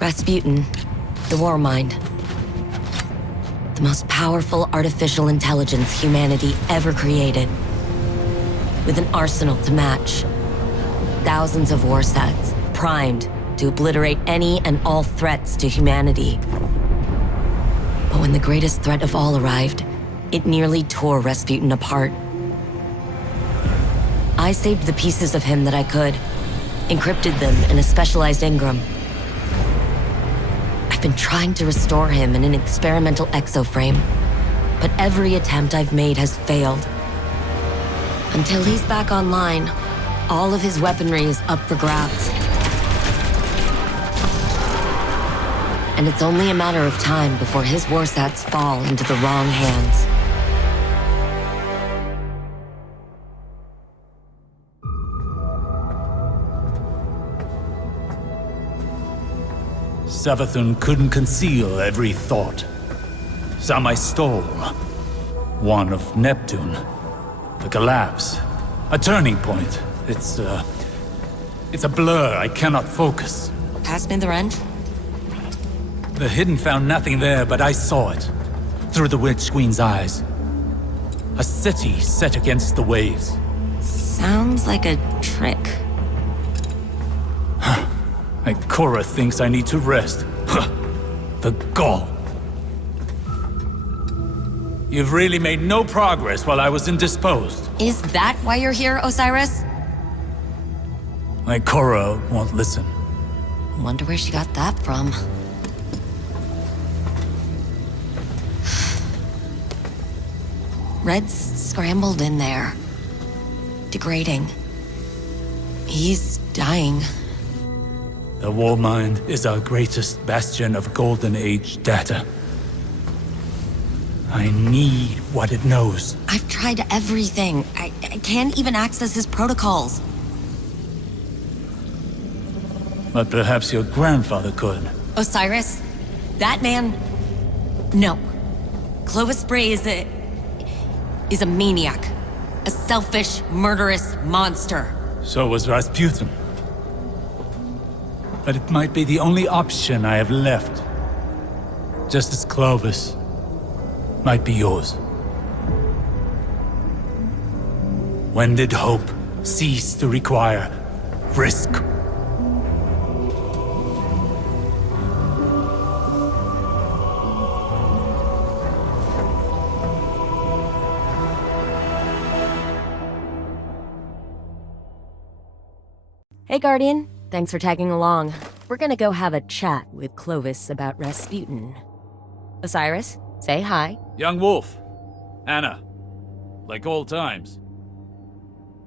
Rasputin, the Warmind. The most powerful artificial intelligence humanity ever created. With an arsenal to match. Thousands of war sets, primed to obliterate any and all threats to humanity. But when the greatest threat of all arrived, it nearly tore Rasputin apart. I saved the pieces of him that I could, encrypted them in a specialized engram. I've been trying to restore him in an experimental exoframe, but every attempt I've made has failed. Until he's back online, all of his weaponry is up for grabs. And it's only a matter of time before his warsats fall into the wrong hands. Savathun couldn't conceal every thought. Some I stole. One of Neptune. The collapse. A turning point. It's a blur. I cannot focus. Pass me the wrench? The Hidden found nothing there, but I saw it. Through the Witch Queen's eyes. A city set against the waves. Sounds like a trick. Ikora thinks I need to rest. The gall. You've really made no progress while I was indisposed. Is that why you're here, Osiris? Ikora won't listen. Wonder where she got that from. Red's scrambled in there. Degrading. He's dying. The Warmind is our greatest bastion of Golden Age data. I need what it knows. I've tried everything. I can't even access his protocols. But perhaps your grandfather could. Osiris? That man? No. Clovis Bray is a maniac. A selfish, murderous monster. So was Rasputin. But it might be the only option I have left. Just as Clovis might be yours. When did hope cease to require risk? Hey, Guardian. Thanks for tagging along. We're gonna go have a chat with Clovis about Rasputin. Osiris, say hi. Young Wolf. Anna. Like old times.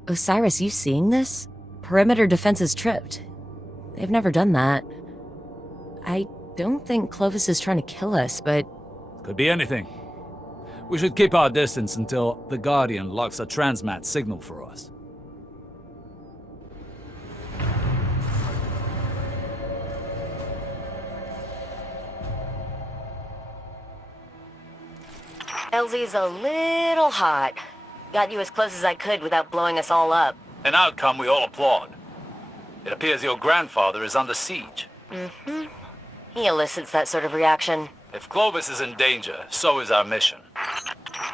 Osiris, you seeing this? Perimeter defenses tripped. They've never done that. I don't think Clovis is trying to kill us, but... Could be anything. We should keep our distance until the Guardian locks a transmat signal for us. LZ's a little hot. Got you as close as I could without blowing us all up. An outcome we all applaud. It appears your grandfather is under siege. Mm-hmm. He elicits that sort of reaction. If Clovis is in danger, so is our mission.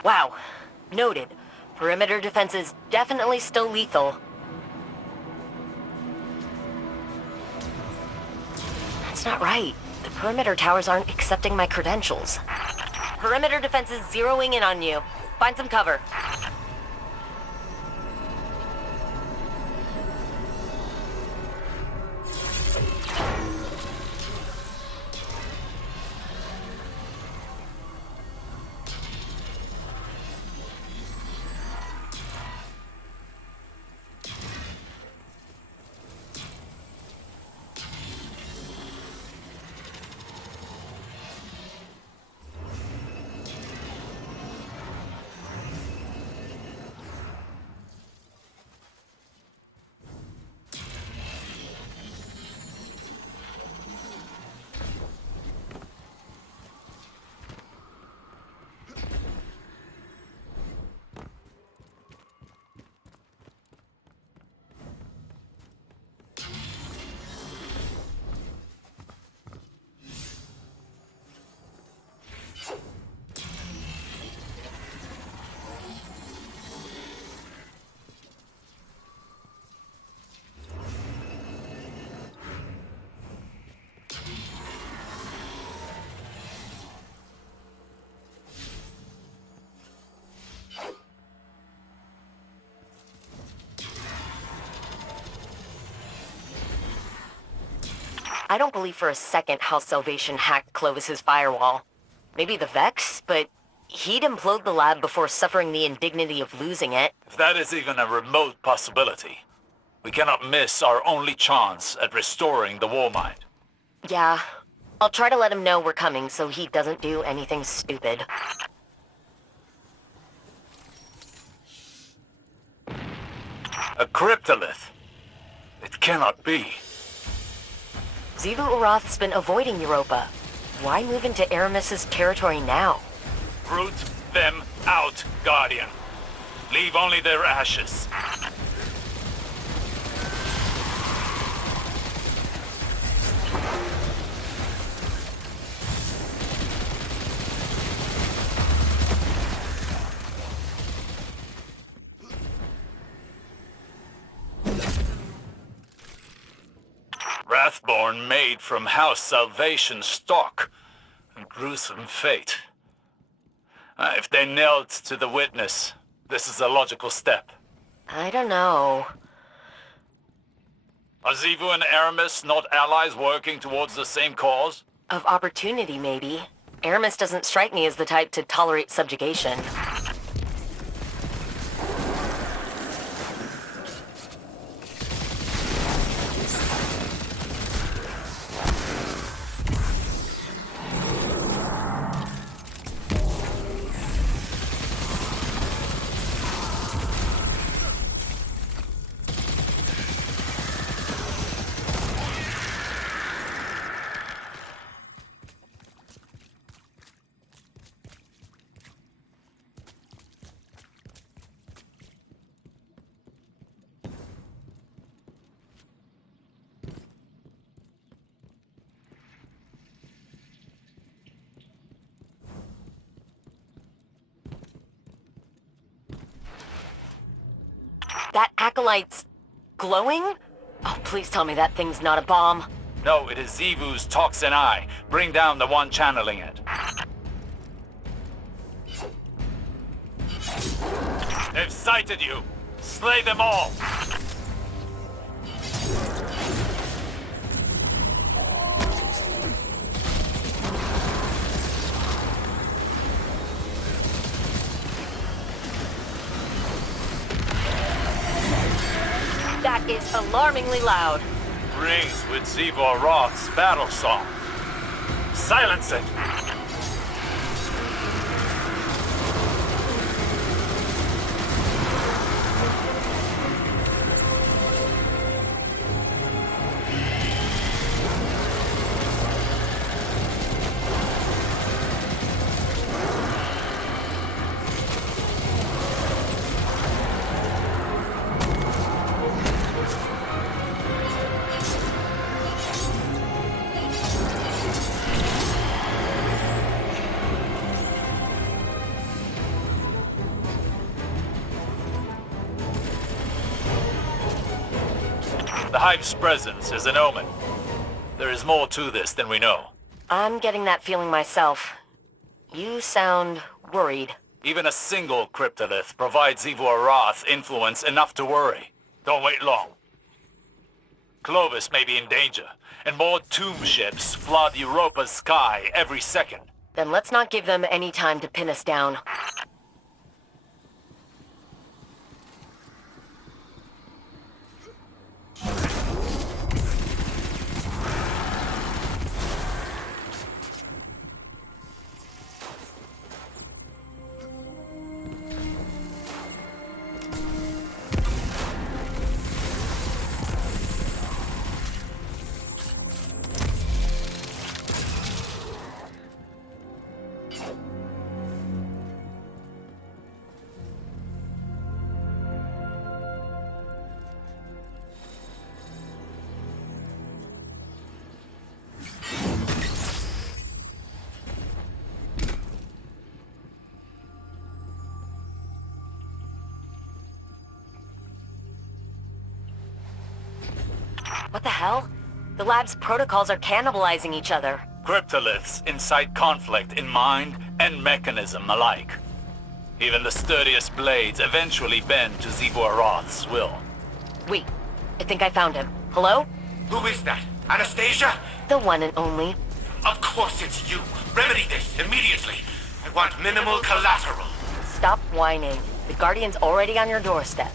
Wow. Noted. Perimeter defense is definitely still lethal. That's not right. The perimeter towers aren't accepting my credentials. Perimeter defense is zeroing in on you. Find some cover. I don't believe for a second House Salvation hacked Clovis's firewall. Maybe the Vex, but he'd implode the lab before suffering the indignity of losing it. If that is even a remote possibility, we cannot miss our only chance at restoring the Warmind. Yeah. I'll try to let him know we're coming so he doesn't do anything stupid. A cryptolith? It cannot be. Xivu Arath's been avoiding Europa. Why move into Aramis's territory now? Root them out, Guardian. Leave only their ashes. Wrathborn made from House Salvation stock. A gruesome fate. If they knelt to the witness, this is a logical step. I don't know. Are Xivu and Aramis not allies working towards the same cause? Of opportunity, maybe. Aramis doesn't strike me as the type to tolerate subjugation. That acolyte's glowing? Oh, please tell me that thing's not a bomb. No, it is Xivu's toxin eye. Bring down the one channeling it. They've sighted you. Slay them all. That is alarmingly loud. Rings with Xivu Arath's battle song. Silence it! The Hive's presence is an omen. There is more to this than we know. I'm getting that feeling myself. You sound worried. Even a single cryptolith provides Xivu Arath influence enough to worry. Don't wait long. Clovis may be in danger, and more tomb ships flood Europa's sky every second. Then let's not give them any time to pin us down. What the hell? The lab's protocols are cannibalizing each other. Cryptoliths incite conflict in mind and mechanism alike. Even the sturdiest blades eventually bend to Zivor Roth's will. Wait, I think I found him. Hello? Who is that? Anastasia? The one and only. Of course it's you. Remedy this immediately. I want minimal collateral. Stop whining. The Guardian's already on your doorstep.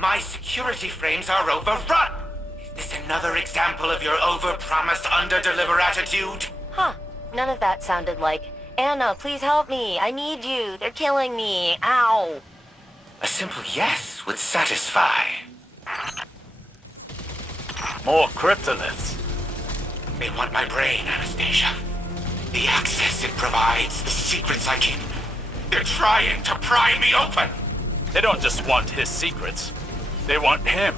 My security frames are overrun! Is this another example of your over-promise, under-deliver attitude? Huh. None of that sounded like, Anna, please help me. I need you. They're killing me. Ow. A simple yes would satisfy. More cryptoliths. They want my brain, Anastasia. The access it provides, the secrets I keep. They're trying to pry me open! They don't just want his secrets. They want him.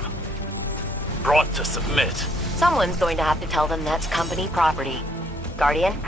Brought to submit. Someone's going to have to tell them that's company property. Guardian?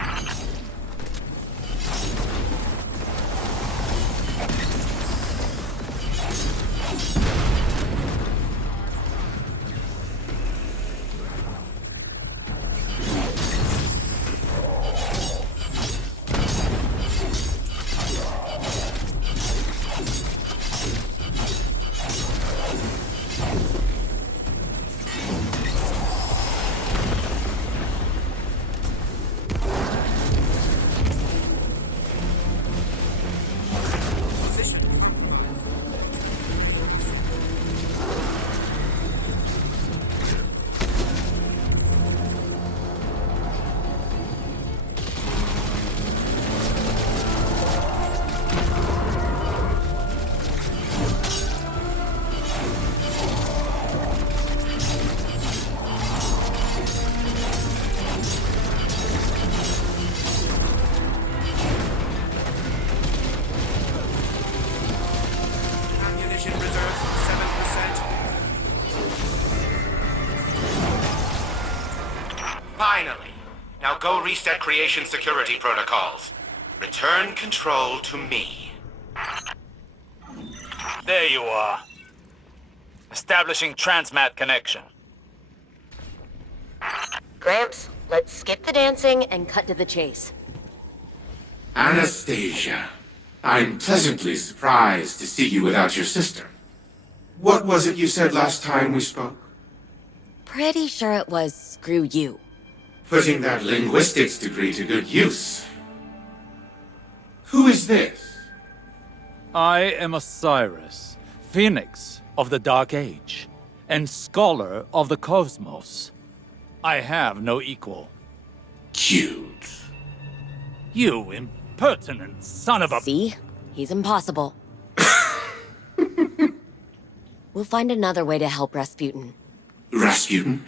Ammunition reserve 7%. Finally. Now go reset creation security protocols. Return control to me. There you are. Establishing transmat connection. Gramps, let's skip the dancing and cut to the chase. Anastasia, I'm pleasantly surprised to see you without your sister. What was it you said last time we spoke? Pretty sure it was screw you. Putting that linguistics degree to good use. Who is this? I am Osiris, Phoenix of the Dark Age, and Scholar of the Cosmos. I have no equal. Cute. You impertinent son of a... See? He's impossible. We'll find another way to help Rasputin. Rasputin?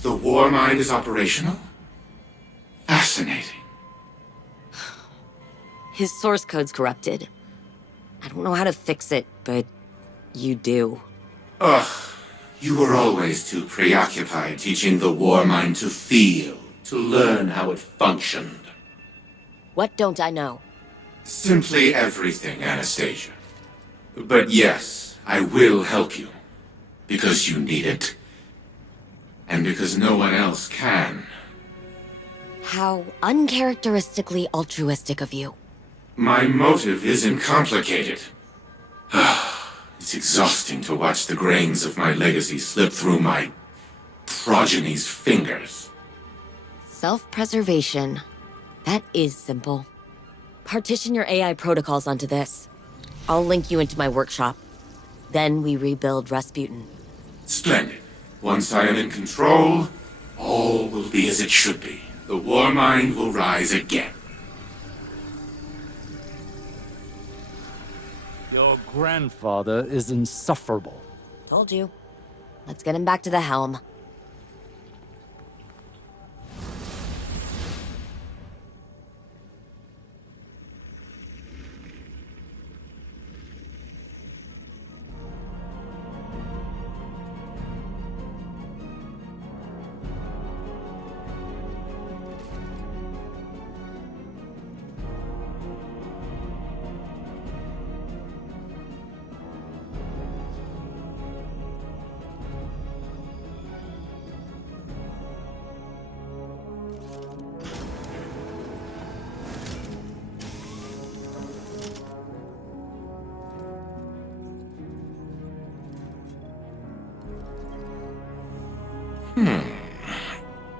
The Warmind is operational? Fascinating. His source code's corrupted. I don't know how to fix it, but you do. Ugh, you were always too preoccupied teaching the Warmind to feel, to learn how it functioned. What don't I know? Simply everything, Anastasia. But yes, I will help you. Because you need it. And because no one else can. How uncharacteristically altruistic of you. My motive isn't complicated. It's exhausting to watch the grains of my legacy slip through my progeny's fingers. Self-preservation. That is simple. Partition your AI protocols onto this. I'll link you into my workshop. Then we rebuild Rasputin. Splendid. Once I am in control, all will be as it should be. The Warmind will rise again. Your grandfather is insufferable. Told you. Let's get him back to the helm.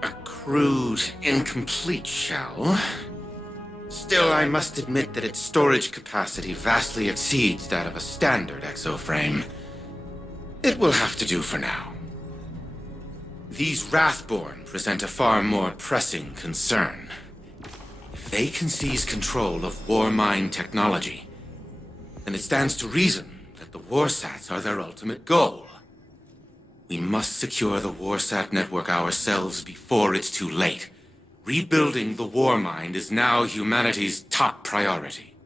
A crude, incomplete shell. Still, I must admit that its storage capacity vastly exceeds that of a standard exoframe. It will have to do for now. These Wrathborn present a far more pressing concern. If they can seize control of Warmind technology, then it stands to reason that the Warsats are their ultimate goal. We must secure the Warsat network ourselves before it's too late. Rebuilding the Warmind is now humanity's top priority.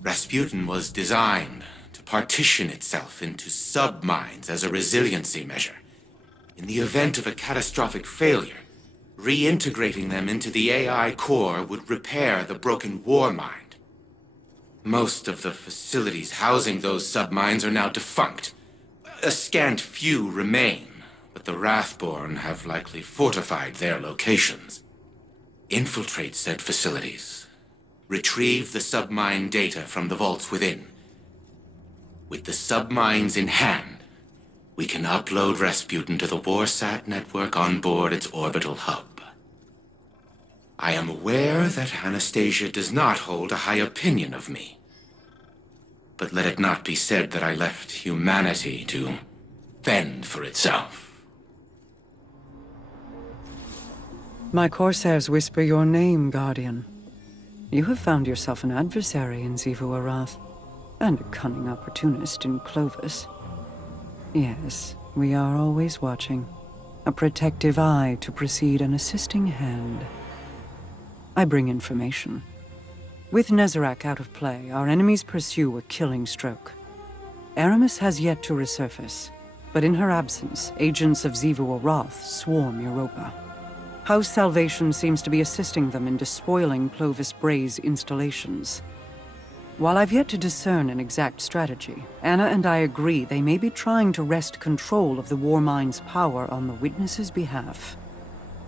Rasputin was designed to partition itself into sub-minds as a resiliency measure. In the event of a catastrophic failure, reintegrating them into the AI core would repair the broken Warmind. Most of the facilities housing those sub-minds are now defunct. A scant few remain, but the Wrathborn have likely fortified their locations. Infiltrate said facilities. Retrieve the submine data from the vaults within. With the submines in hand, we can upload Rasputin to the Warsat network on board its orbital hub. I am aware that Anastasia does not hold a high opinion of me. But let it not be said that I left humanity to fend for itself. My Corsairs whisper your name, Guardian. You have found yourself an adversary in Xivu Arath, and a cunning opportunist in Clovis. Yes, we are always watching. A protective eye to precede an assisting hand. I bring information. With Nezarec out of play, our enemies pursue a killing stroke. Aramis has yet to resurface, but in her absence, agents of Xivu Arath swarm Europa. House Salvation seems to be assisting them in despoiling Clovis Bray's installations. While I've yet to discern an exact strategy, Anna and I agree they may be trying to wrest control of the Warmind's power on the Witness's behalf.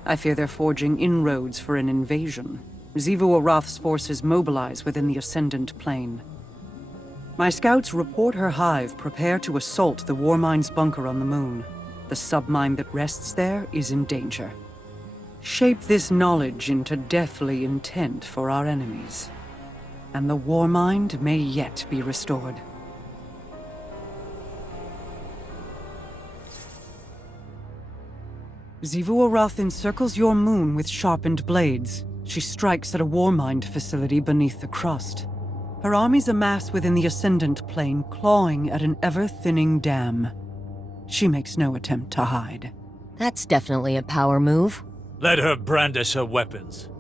I fear they're forging inroads for an invasion. Xivu Arath's forces mobilize within the Ascendant Plane. My scouts report her hive prepare to assault the Warmind's bunker on the moon. The submine that rests there is in danger. Shape this knowledge into deathly intent for our enemies, and the Warmind may yet be restored. Xivu Arath encircles your moon with sharpened blades. She strikes at a Warmind facility beneath the crust. Her armies amass within the Ascendant Plane, clawing at an ever-thinning dam. She makes no attempt to hide. That's definitely a power move. Let her brandish her weapons.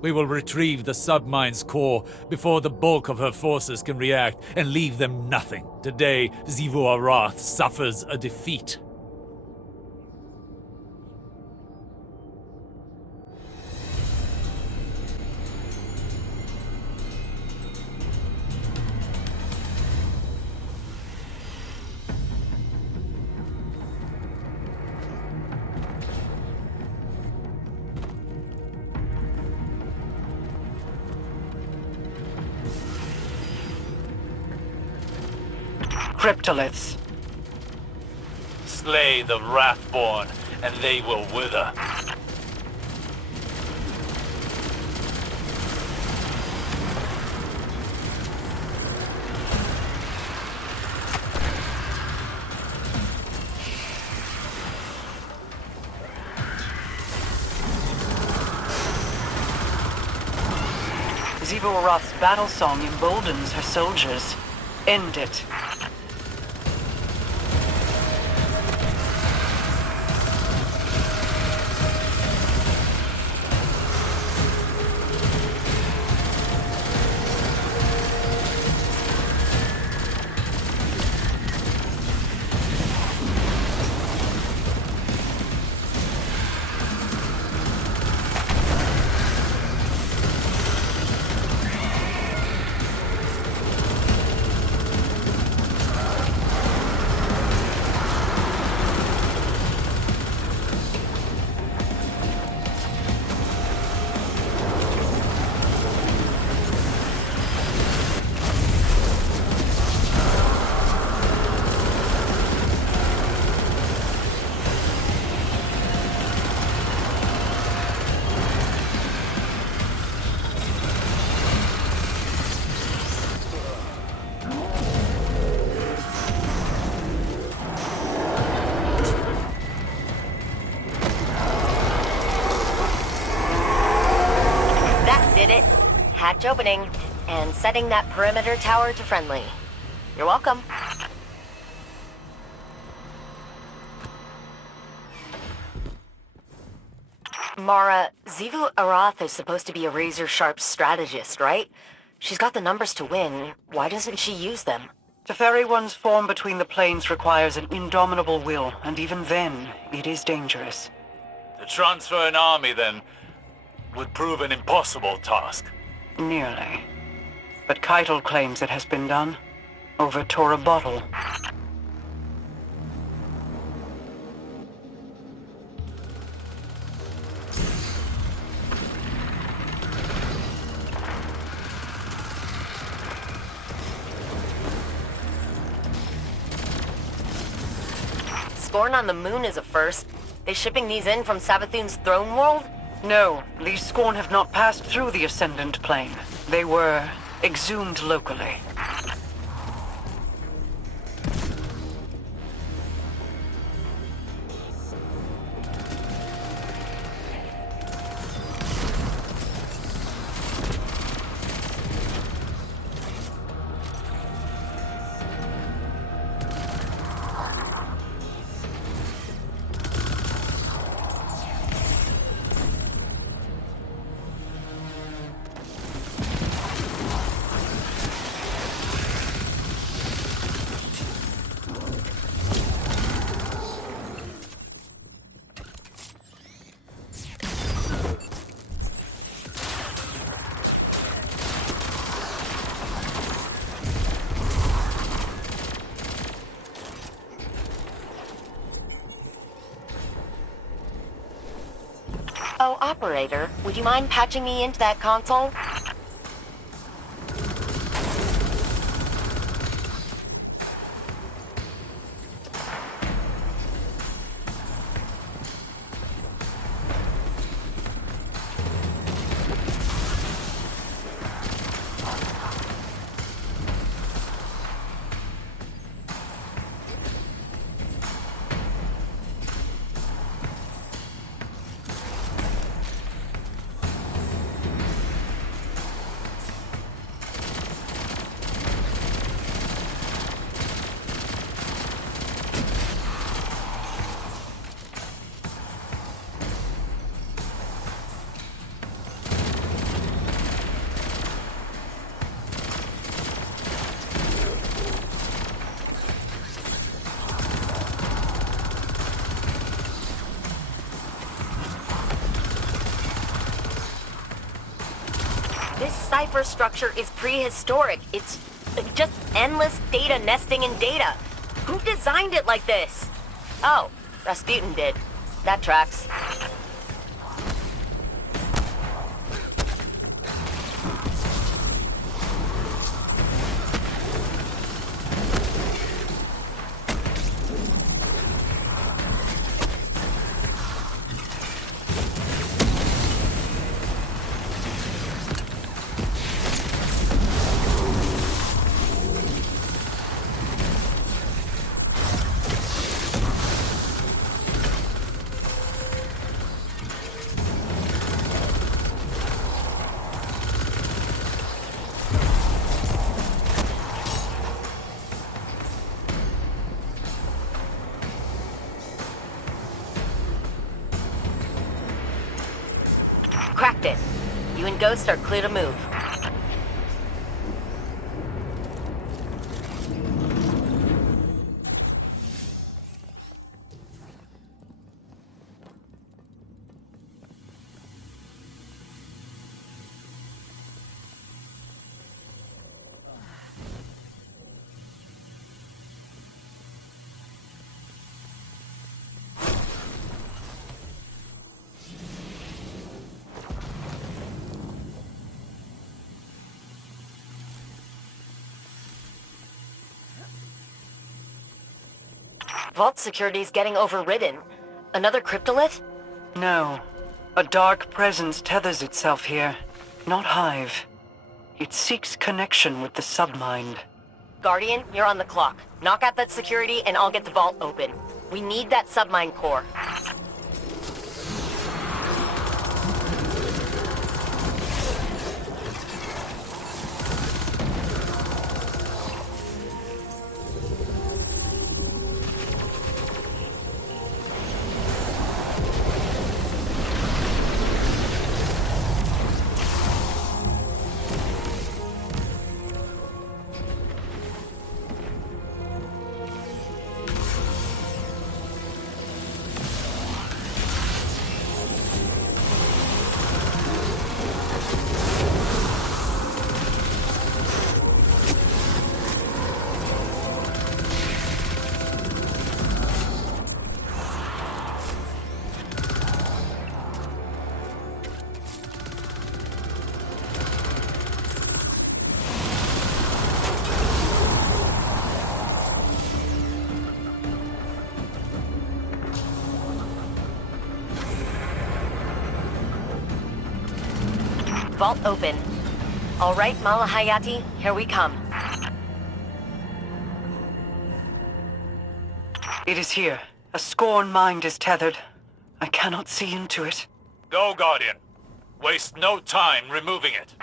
We will retrieve the submine's core before the bulk of her forces can react and leave them nothing. Today, Xivu Arath suffers a defeat. cryptoliths. Slay the Wrathborn, and they will wither. Xivu Arath's battle song emboldens her soldiers. End it. Did it. Hatch opening, and setting that perimeter tower to friendly. You're welcome. Mara, Xivu Arath is supposed to be a razor-sharp strategist, right? She's got the numbers to win. Why doesn't she use them? To ferry one's form between the planes requires an indomitable will, and even then, it is dangerous. To transfer an army, then, would prove an impossible task. Nearly. But Keitel claims it has been done. Over Tora Bottle. Scorn on the moon is a first. They shipping these in from Savathun's throne world? No, these Scorn have not passed through the Ascendant Plane. They were exhumed locally. Oh, operator, would you mind patching me into that console? This cipher structure is prehistoric. It's just endless data nesting in data. Who designed it like this? Oh, Rasputin did. That tracks. it. You and Ghost are clear to move. Vault security's getting overridden. Another cryptolith? No. A dark presence tethers itself here. Not Hive. It seeks connection with the submind. Guardian, you're on the clock. Knock out that security and I'll get the vault open. We need that submind core. Vault open. All right, Malahayati, here we come. It is here. A scorn mind is tethered. I cannot see into it. Go, Guardian. Waste no time removing it.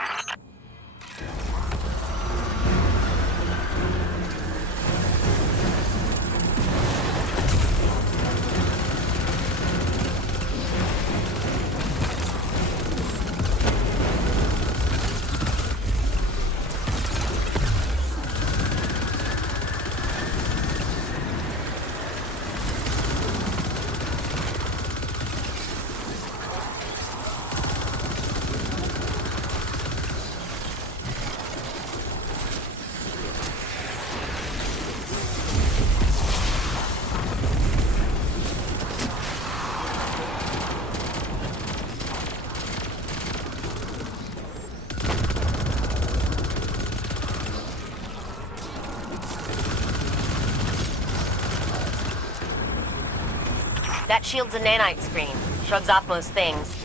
That shield's a nanite screen. Shrugs off most things.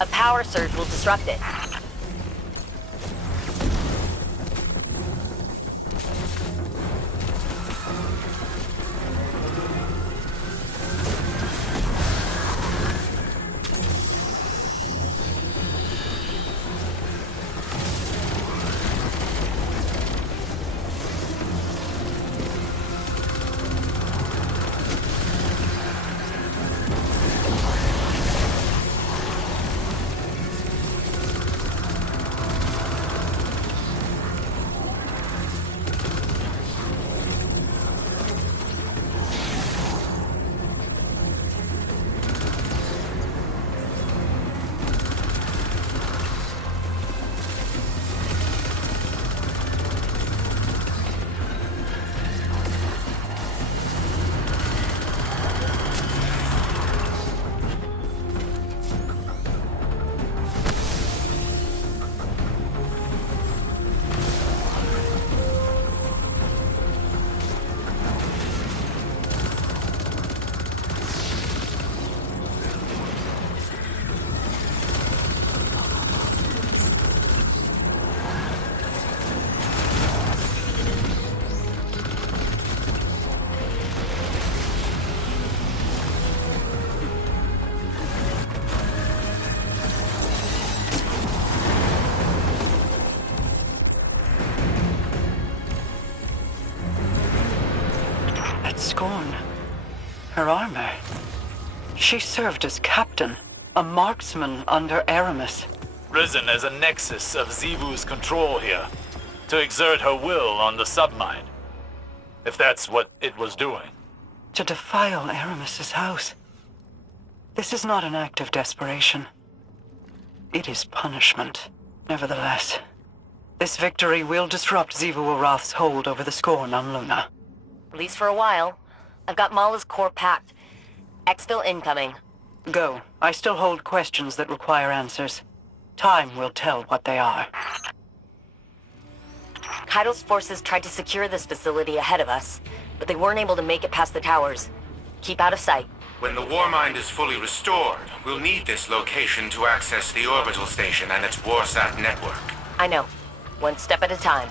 A power surge will disrupt it. Scorn. Her armor. She served as captain, a marksman under Aramis. Risen as a nexus of Xivu's control here, to exert her will on the submind. If that's what it was doing. To defile Aramis's house. This is not an act of desperation. It is punishment. Nevertheless, this victory will disrupt Xivu Arath's hold over the Scorn on Luna. At least for a while. I've got Mala's core packed. Exfil incoming. Go. I still hold questions that require answers. Time will tell what they are. Kaido's forces tried to secure this facility ahead of us, but they weren't able to make it past the towers. Keep out of sight. When the Warmind is fully restored, we'll need this location to access the orbital station and its Warsat network. I know. One step at a time.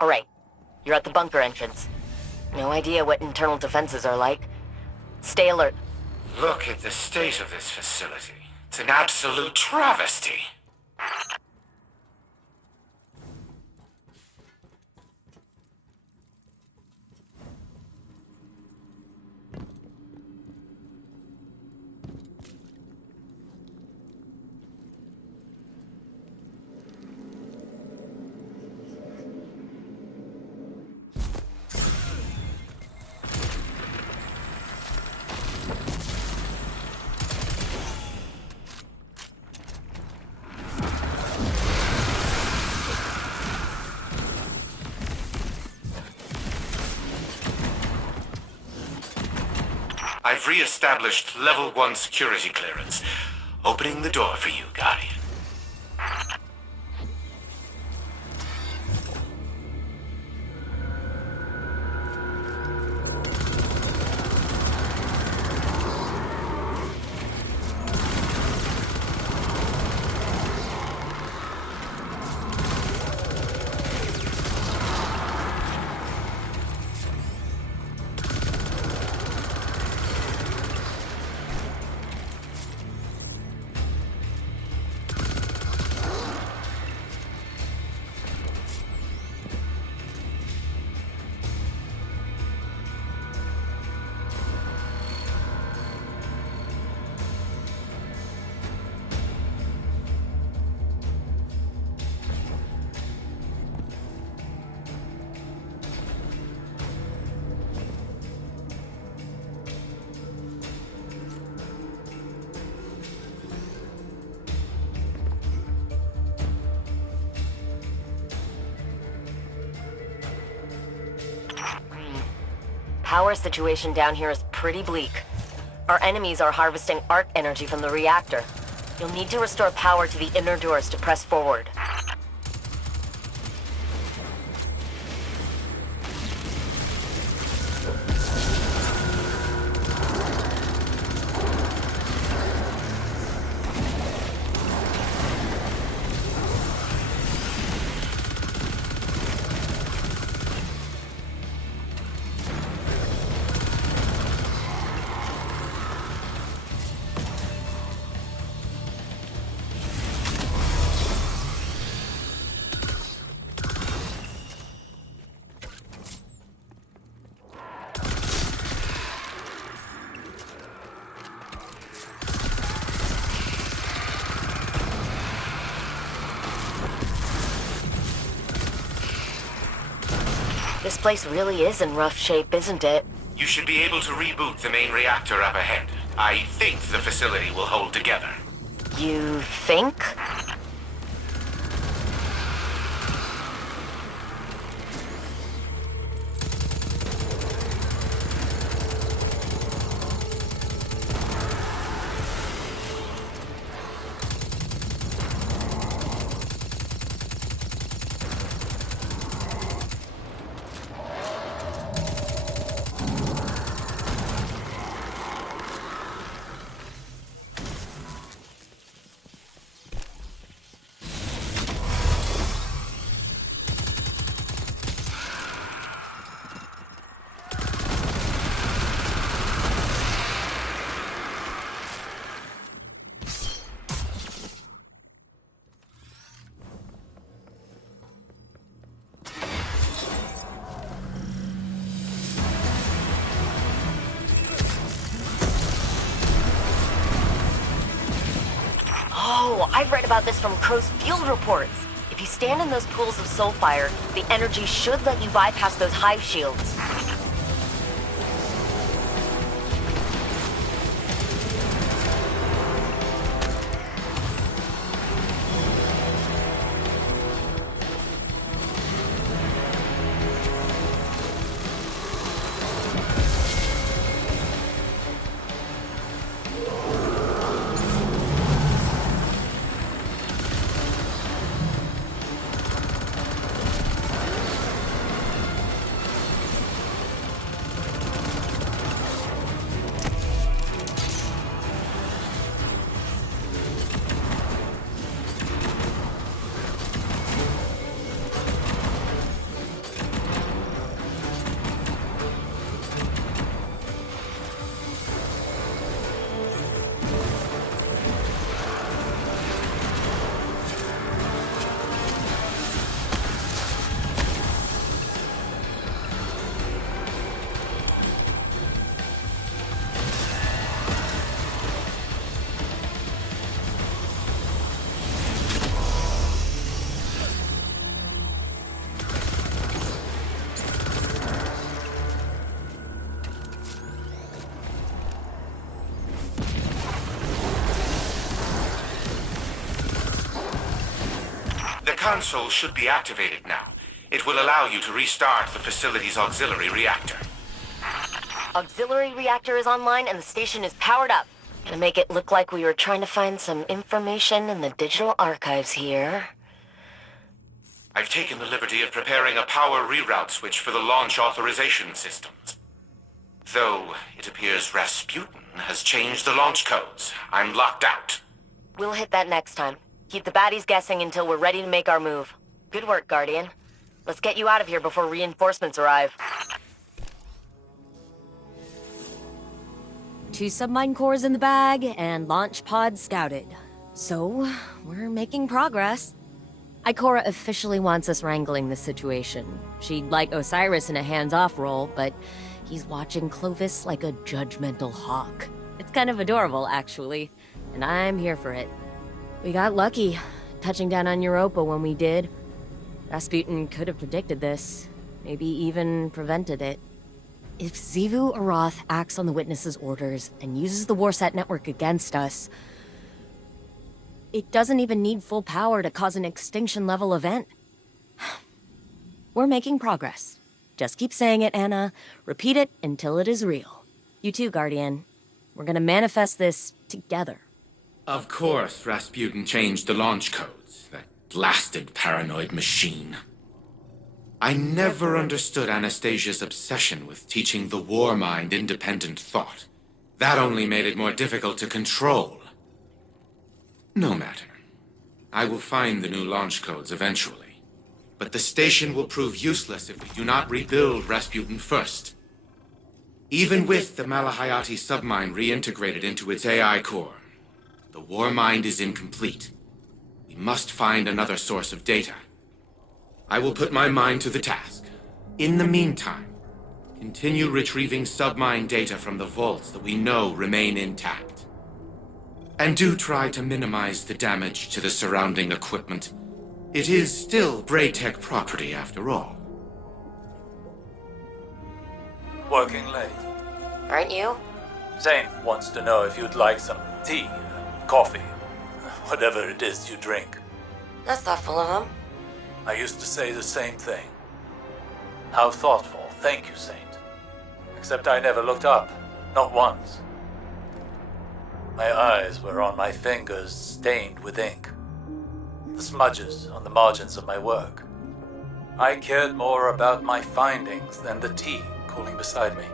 All right. You're at the bunker entrance. No idea what internal defenses are like. Stay alert. Look at the state of this facility. It's an absolute travesty. I've re-established level 1 security clearance. Opening the door for you, Guardian. Power situation down here is pretty bleak. Our enemies are harvesting arc energy from the reactor. You'll need to restore power to the inner doors to press forward. This place really is in rough shape, isn't it? You should be able to reboot the main reactor up ahead. I think the facility will hold together. You think? Oh, I've read about this from Crow's field reports. If you stand in those pools of soulfire, the energy should let you bypass those hive shields. The console should be activated now. It will allow you to restart the facility's auxiliary reactor. Auxiliary reactor is online and the station is powered up. Gonna make it look like we were trying to find some information in the digital archives here. I've taken the liberty of preparing a power reroute switch for the launch authorization systems. Though it appears Rasputin has changed the launch codes. I'm locked out. We'll hit that next time. Keep the baddies guessing until we're ready to make our move. Good work, Guardian. Let's get you out of here before reinforcements arrive. 2 submine cores in the bag and launch pods scouted. So, we're making progress. Ikora officially wants us wrangling this situation. She'd like Osiris in a hands-off role, but he's watching Clovis like a judgmental hawk. It's kind of adorable, actually, and I'm here for it. We got lucky, touching down on Europa when we did. Rasputin could have predicted this, maybe even prevented it. If Xivu Arath acts on the Witness's orders and uses the Warsat network against us, it doesn't even need full power to cause an extinction-level event. We're making progress. Just keep saying it, Anna. Repeat it until it is real. You too, Guardian. We're gonna manifest this together. Of course, Rasputin changed the launch codes. That blasted paranoid machine. I never understood Anastasia's obsession with teaching the Warmind independent thought. That only made it more difficult to control. No matter. I will find the new launch codes eventually. But the station will prove useless if we do not rebuild Rasputin first. Even with the Malahayati submine reintegrated into its AI core, the Warmind is incomplete. We must find another source of data. I will put my mind to the task. In the meantime, continue retrieving submine data from the vaults that we know remain intact. And do try to minimize the damage to the surrounding equipment. It is still Braytech property after all. Working late. Aren't you? Saint wants to know if you'd like some tea, coffee, whatever it is you drink. That's thoughtful of him. I used to say the same thing. How thoughtful. Thank you, Saint. Except I never looked up. Not once. My eyes were on my fingers stained with ink. The smudges on the margins of my work. I cared more about my findings than the tea cooling beside me.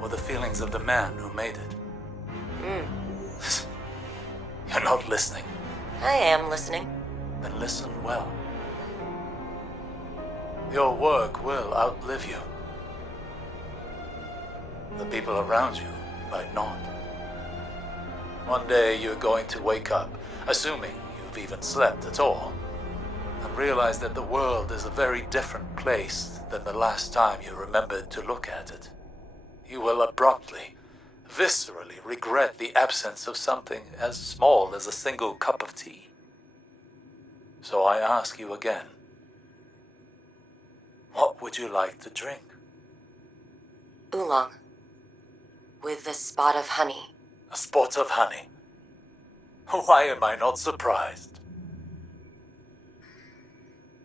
Or the feelings of the man who made it. You're not listening. I am listening. Then listen well. Your work will outlive you. The people around you might not. One day you're going to wake up, assuming you've even slept at all, and realize that the world is a very different place than the last time you remembered to look at it. You will abruptly, viscerally regret the absence of something as small as a single cup of tea. So I ask you again, what would you like to drink? Oolong. With a spot of honey. A spot of honey. Why am I not surprised?